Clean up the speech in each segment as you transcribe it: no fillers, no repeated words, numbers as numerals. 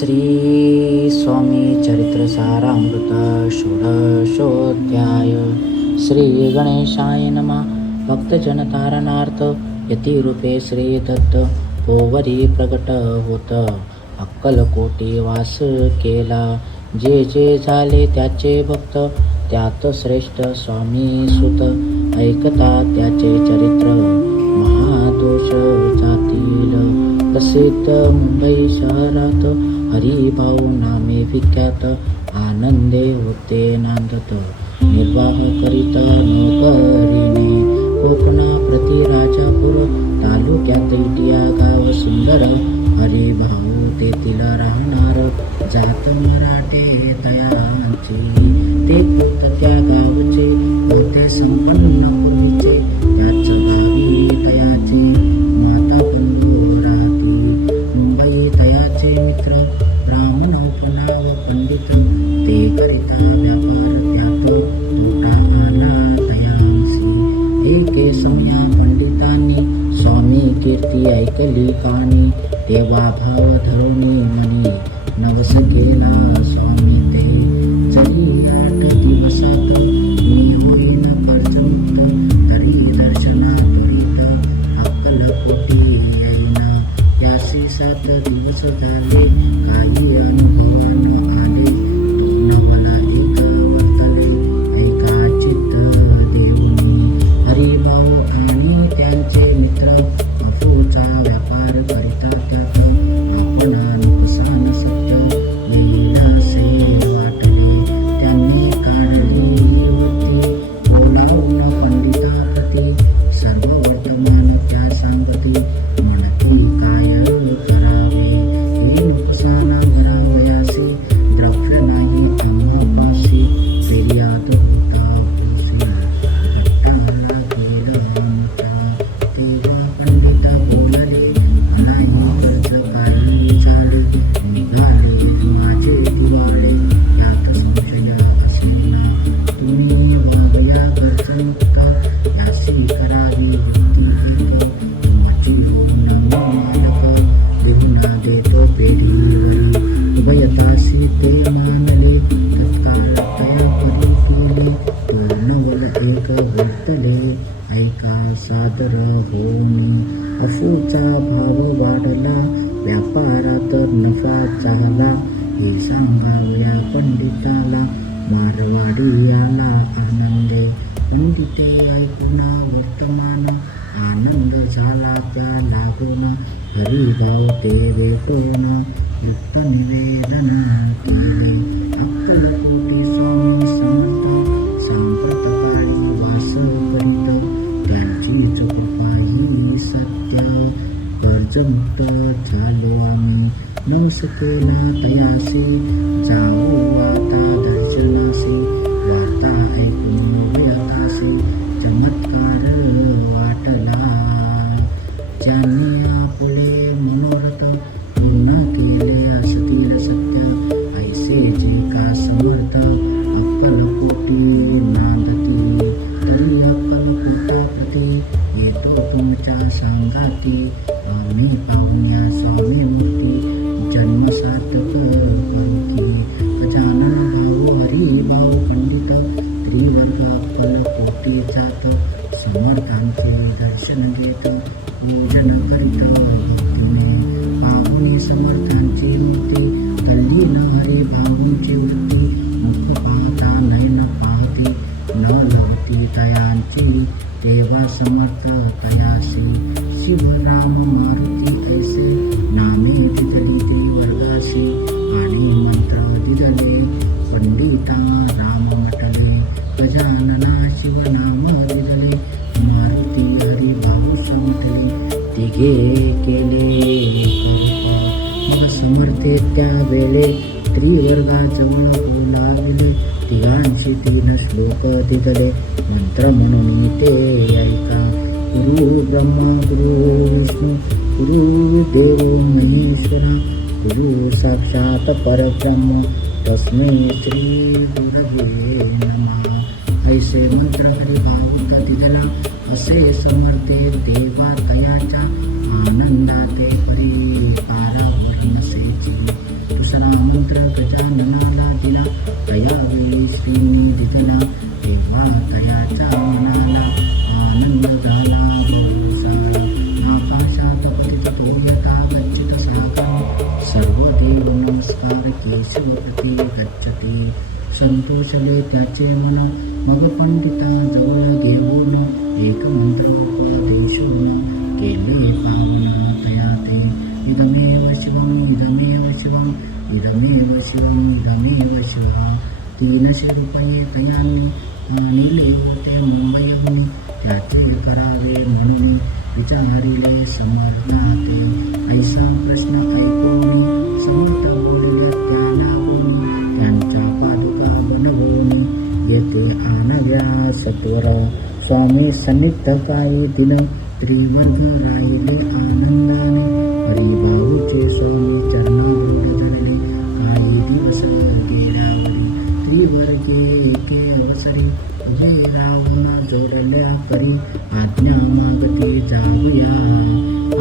श्री स्वामी चरित्र सारामृत षोडशोऽध्याय. श्री गणेशाय नमः. भक्तजन तारणार्थ यतिरूपे श्री दत्त पोवरी प्रगट होत. अक्कलकोटी वास केला. जे जे झाले त्याचे भक्त त्यात श्रेष्ठ स्वामी सुत. ऐकता त्याचे चरित्र महादोष जातील. प्रसिद्ध मुंबई शहरात हरिभाऊ नामे विख्यात. आनंदे होते नांदत निर्वाह करीत नोकरीने. कोकणा प्रति राजापूर तालुक्यात इटिया गाव सुंदर. हरिभाऊ तेथील राहणार जात मराठे तयांची. ते पुत त्या गावचे होते संपन्न पूर्वीचे. त्याच गावी तयाचे माता बंधू राहती. मुंबई तयाचे मित्र ब्राह्मण पुनाव पंडित. ते करिता व्यापार त्यात तोटा आला तयांसी. एके समया पंडितांनी स्वामी कीर्ती ऐकली कानी. तेव्हा भाव धरुणी मनी नवस केला स्वामी ते. जरी 8 दिवसात मी होईन कर्जमुक्त. हरी दर्शना त्वरित अक्कलकोटी येईन. यासी 7 दिवस झाले काही अनुभव आले. नवला एका वर्तले ऐका चित्त देऊनी. हरिभाऊ आणि त्यांचे मित्र अफूचा व्यापार करिता त्यात. आपणा नुकसान सत्य येईल असे वाटले. त्यांनी काढली वृत्ती बोलावून पंडिताप्रती. सर्व वर्तमान त्या सांगती. म्हणती काय करावे हे नुकसान भरावयासी. द्रव्य नाही आम्हापाशी फिर्याद होता होसी. घट्टाला गेलं मोठा तेव्हा पंडित बोलले. नाही कर्ज काही झाले निघाले माझे दिवाळे. यात संशय असेल ना तुम्ही वागल्या कर्जमुक्त. यासी करावी वृत्ती माझी होईन मालक. लिहुना देतो पेढीवर उभयतासी ते मानले. तत्काळ तया परी केली पूर्णवल एक वर्तले. ऐका सादर होऊनी. अफूचा भाव वाढला व्यापारात नफा झाला. हे सांगावया पंडिताला मारवाडी आला आनंदे. पंडिते ऐकुना वर्तमान आनंद झाला त्या लागून. हरिभाऊ ते भेटून युक्त निवेदन केले. अक्कलकोटी स्वामी समर्थ सांगत काळी वास करीत. त्यांची कृपा ही सत्य कर्जमुक्त झालो आम्ही. नवस केला तयासी जाऊ आता दर्शनासी. वार्ता ऐकून उभयतासी चमत्कार वाटला. ज्यांनी आपले मनोरथ पूर्ण केले असतील सत्य. ऐसे जे का समर्थ अक्कलकोटी नांदती. तरी अक्कलकोटाप्रती येतो तुमच्या सांगाती. आम्ही पाहुण्या स्वामी मूर्ती जन्मसार्थक करुती. गजानन भाऊ हरिभाऊ पंडित त्रिवर्ग अक्कलकोटी जात. समर्थांचे दर्शन घेत योजन करीत भक्तीने. पाहुणे समर्थांची मूर्ती तल्लीन हरिभाऊंची वृत्ती. मुख पाहता नयन पाहते न लवती तयांची. तेव्हा समर्थ तयासी शिवराम मारुती ऐसे. नामे दिदली ते वर्गाशी आणि मंत्र दिदले. पंडिता राम म्हटले गजानना शिवनाम दिदले. मारुती हरिभाऊ समजले तिघे केले. मग समर्थे त्या वेळे त्रिवर्गाजवळ बोलाविले. तिघांशी 3 श्लोक दिदले. मंत्र म्हणून ते ऐका. गुरु ब्रह्मा गुरु विष्णू गुरु देव महेश्वरा. गुरु साक्षात परब्रह्म तस्मै श्री गुरवे नमः. ऐसे मंत्र हरिभाऊत दिदला. असे समर्थे देवा तयाच्या आनंदाते परी पारावर नसेची. कैशवप्रती गच्छति. संतोषले त्याचे मन, मग पंडिता जवळ घेऊन एक मंत्रोपदेशून केले पावन तया ते. इदमेव शिवम इदमेव शिवम इदमेव शिवम इदमेव शिवम. 300 रुपये तयांनी आणले होते मुंबईहून, त्याचे करावे म्हणून विचारिले समर्थाते. ऐसा प्रश्न ऐकून समर्थ बोलल्या त्या नागून, त्यांच्या पादुका बनवून येथे आणव्या सत्वर. स्वामी सन्निध काही दिन त्रिमंत राहिले आनंदाने. हरिभाऊचे स्वामी चरणावर धरले, काही दिवस गेल्यावरी त्रिवर्गे एके अवसरी उभे राहून जोडल्या करी. आज्ञा मागती जाऊया,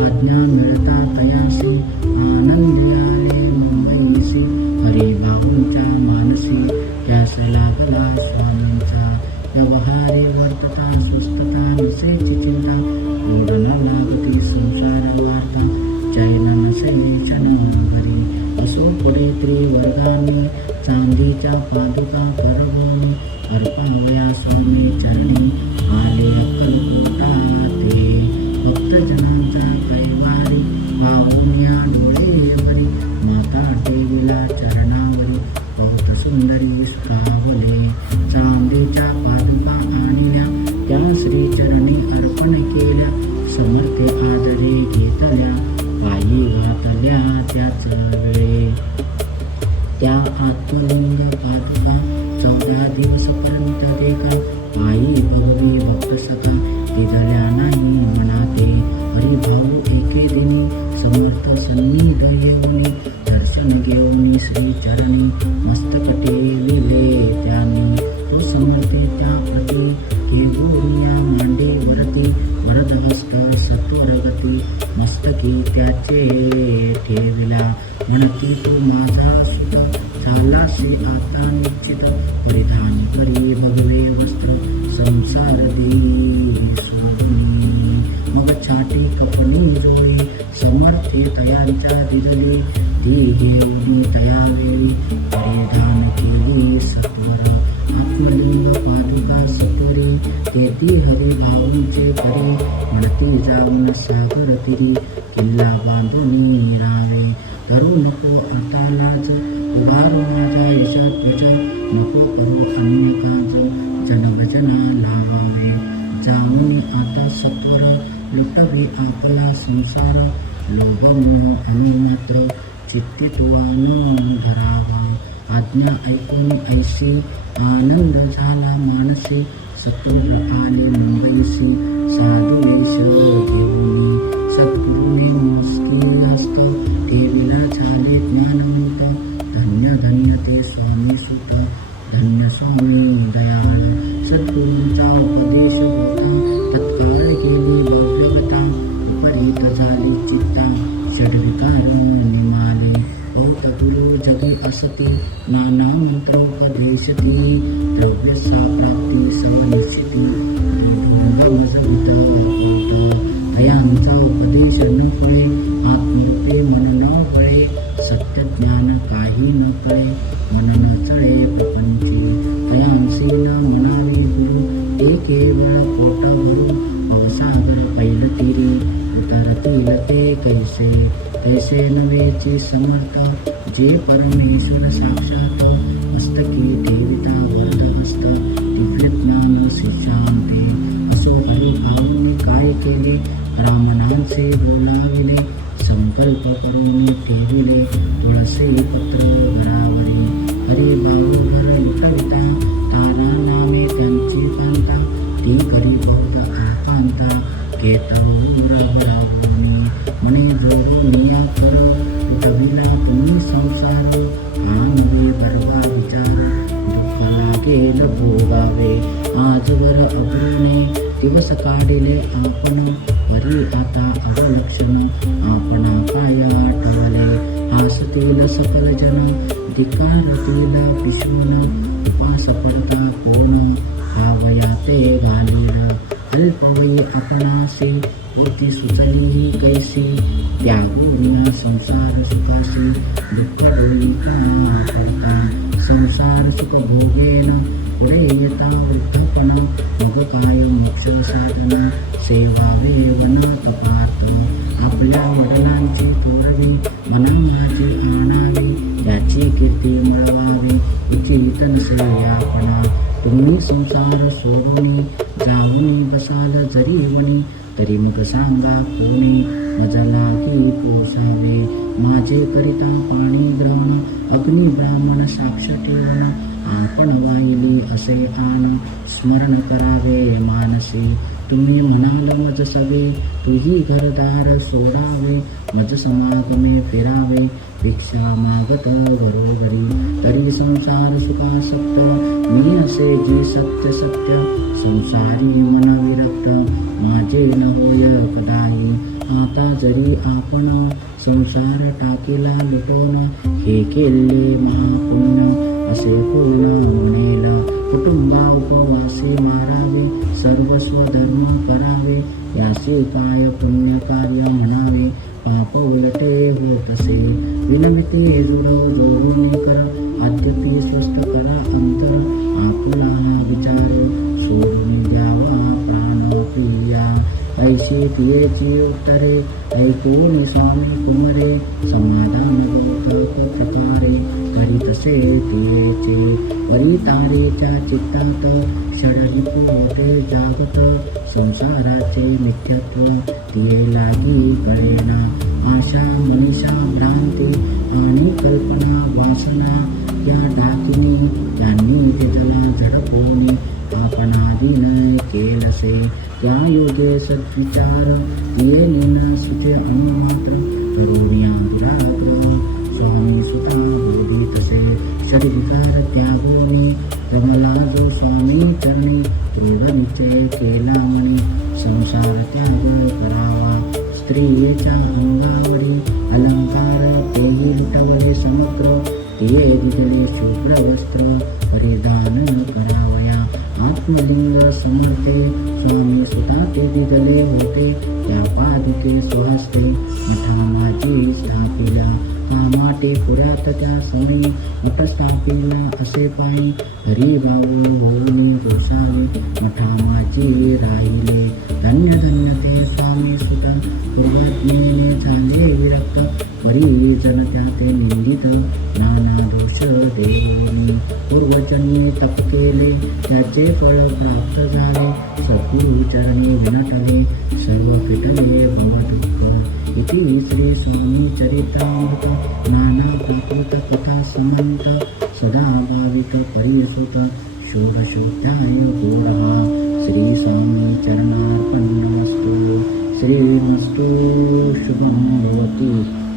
आज्ञा मिळता तयासी. आनंदी आले मुंबईसी, हरिभाऊंच्या मानसी. त्यास लागला स्वामींचा व्यवहारी वर्तता. सुस्तता नसेची चिंता, ओढ न लागती संसार वार्ता. चैन नसे क्षणभरी, असो पुढे त्रिवर्गाने. चांदीच्या पादुका करवून अर्पावया स्वामी चरणी. आले अक्कलकोटा ते, भक्तजनांचा कैवारी. पाहून या डोळेवरी, माता ठेविला चरणावरी. बहुत सुंदरी सुखावले, चांदीच्या पादुका आणल्या. त्या श्रीचरणी अर्पण केल्या. समर्थे आदरे घेतल्या, पायी घातल्या त्याच वेळे. त्या आत्मलिंग पादुका 14 दिवसपर्यंत देखा. पायी भगवी भक्त सखा, विधल्या नाही मनाते. हरिभाऊ एके दिनी समर्थ सन्निध येऊनी. दर्शन घेऊनी श्रीचरणी, मस्तक टेविले त्यांनी. तो समर्थे त्या प्रती, घेऊनिया मांडीवरती. वरदहस्त सत्वरगती, मस्तकी त्याचे ठेविला. म्हणती तू माझा सुत, झालासे आता निश्चित. परिधान करी भगवे वस्त्र, संसार देई सोडून. मग छाटी कपणी जोडी, समर्थे तयांच्या दिदली. ती घेऊन तयावेळी, परिधान केली सत्वर. आत्मलिंग पादुका सत्वरी, तेथी हरिभाऊंचे करी. म्हणती जाऊन सागर तिरी, किल्ला बांधून रावे. धरू नको आता लाज, उभारू माझा यशात गज. नको करू अन्य काज, जनभजना लावावे. जाऊन आता सत्वर, लुटवे आपला संसार. लोभवनो अनुमात्र, चित्तित्वान धरावा. आज्ञा ऐकून ऐसी, आनंद झाला मानसी. सत्वर आले मुंबईसी, साधुलेश घेऊनी. सद्गुरूने मोजके हस्त, ठेविला झाले ज्ञानमूत. धन्य धन्य ते स्वामी सुत, धन्य स्वामी दयाळ. सद्गुरूंचा उपदेश होता, तत्काळ गेली भव्यता. विपरीत झाली चित्ता, षड्विकार निमाले. बहुत गुरु जगी असती, नाना मंत्रोपदेशती. द्रव्य प्राप्ती सवनिश्चिती, तयांचा उपदेश न फळे. आत्मरूपे मन न वळे, सत्य ज्ञान काही न कळे. मन न चळे प्रपंची, तयांसी न म्हणावे गुरु. एके वेळ पोट भरू, भवसागर पैलतीरी. उतरतील ते कैसे, तैसे नवेची समर्थ. जे परमेश्वर साक्षात, मस्तकी ठेविता वरदहस्त. दिव्य ज्ञान शिष्यांते, असो हरिभाऊंनी काय केले. ब्राह्मणांचे बोलाविले, संकल्प करून ठेविले. तुळसी पत्र घरावरी, हरिभाऊ घर लुटविता. तारा नामे त्यांची कांता, ती करी बहुत आकांता. केतवरावरावणी, म्हणे जोडूनिया कर. लुटविला तुम्ही संसार, हा नव्हे गर्वा विचार. दुःख लागेल भोगावे, आजवर अग्रणे. दिवस काढिले आपण, परी आता अवलक्षण. आपणा काय आठवले, हासतील सकल जन. धिकारतील पिशून, उपास पडता कोण. खावया ते घालील, अल्पवयी आपणासे बुद्धी सुचली ही कैसी त्यागविना संसार सुखासी दुःख होई का करता संसार सुख भोगेन पुढे येता वृद्धपण मग काय मोक्ष साधन सेवावे वन तपार्थ आपल्या वडिलांची थोरवी मना माझी आणावी त्याची कीर्ती मिळवावी उचित नसे आपणा तुम्ही संसार सोडून जाऊनी बसाल जरी वनी तरी मग सांगा कोणी मज लागी पोसावे माझे करिता पाणी ग्रहण अग्नी ब्राह्मण साक्ष ठेवण आपण वाहिली असे आण स्मरण करावे मानसी तुम्ही म्हणाल मज सवे तुझी घरदार सोडावे मज समागमे फिरावे भिक्षा मागत घरोघरी तरी संसार सुखासक्त मी असे जी सत्य सत्य संसारी मन विरक्त माझे न होय कदाही आता जरी आपण संसार टाकीला लुटून हे केले महापुण्य असे पूर्ण म्हणेल कुटुंबा उपवासे मारावे सर्वस्व धर्म करावे याचे काय पुण्य कार्य म्हणावे पाप उलटे होतसे विनमिते जुडव जोडून कर आद्यपि स्वस्थ करा अंतर आपुला विचार सोडून द्यावा प्राण प्रिया ऐशी तियेची उत्तरे ऐकून स्वामी कुमरे समाधान दुःख प्रकारे करीतसे तियेचे परितारेच्या चित्तात षडरिपुते जागत संसाराचे मिथ्यत्व तिये लागी कळेना आशा मनीषा भ्रांती आणि कल्पना वासना या डाकिनी त्यांनी तिथला झडपून आपणाधीन केलसे त्या योगे सद्विचार तिये लीना सुचे अनुमात्र करुण्या विराग्र स्वामी सुता बोधी तसे शरीरविकार त्यागोनी जमला जो स्वामी चरणी दृढ निश्चय केला म्हणे संसार त्याग करावा स्त्रियेच्या अंगावरी अलंकार तेही लुटवले समुद्र तिये दिले शुभ्र वस्त्र परिधान करावया आत्मलिंग समर्थे स्वामी सुता ते दिले होते त्या पादुके स्वहस्ते मठा माझी स्थापिला हा माटे पुरात त्या समयी मठ स्थापिला असे पायी हरी भाऊ होऊन जोसावे मठा माझी राहिले धन्य धन्य ते स्वामी सुता पूर्वाज्ञेने झाले विरक्त परी जन त्या ते निंदित नाना दोष देऊनी पूर्वजन्मे तप केले त्याचे फळ प्राप्त झाले सद्गुरु चरणी विनटले सर्व फिटले भवदुःख इति श्री स्वामी चरितामृत नाना प्राकृत कथा समंत सदा भाविक परिसुत शोधशोध्याय गोडहा श्री स्वामी चरणार्पणमस्तु श्रीमस्तु शुभं भवतु।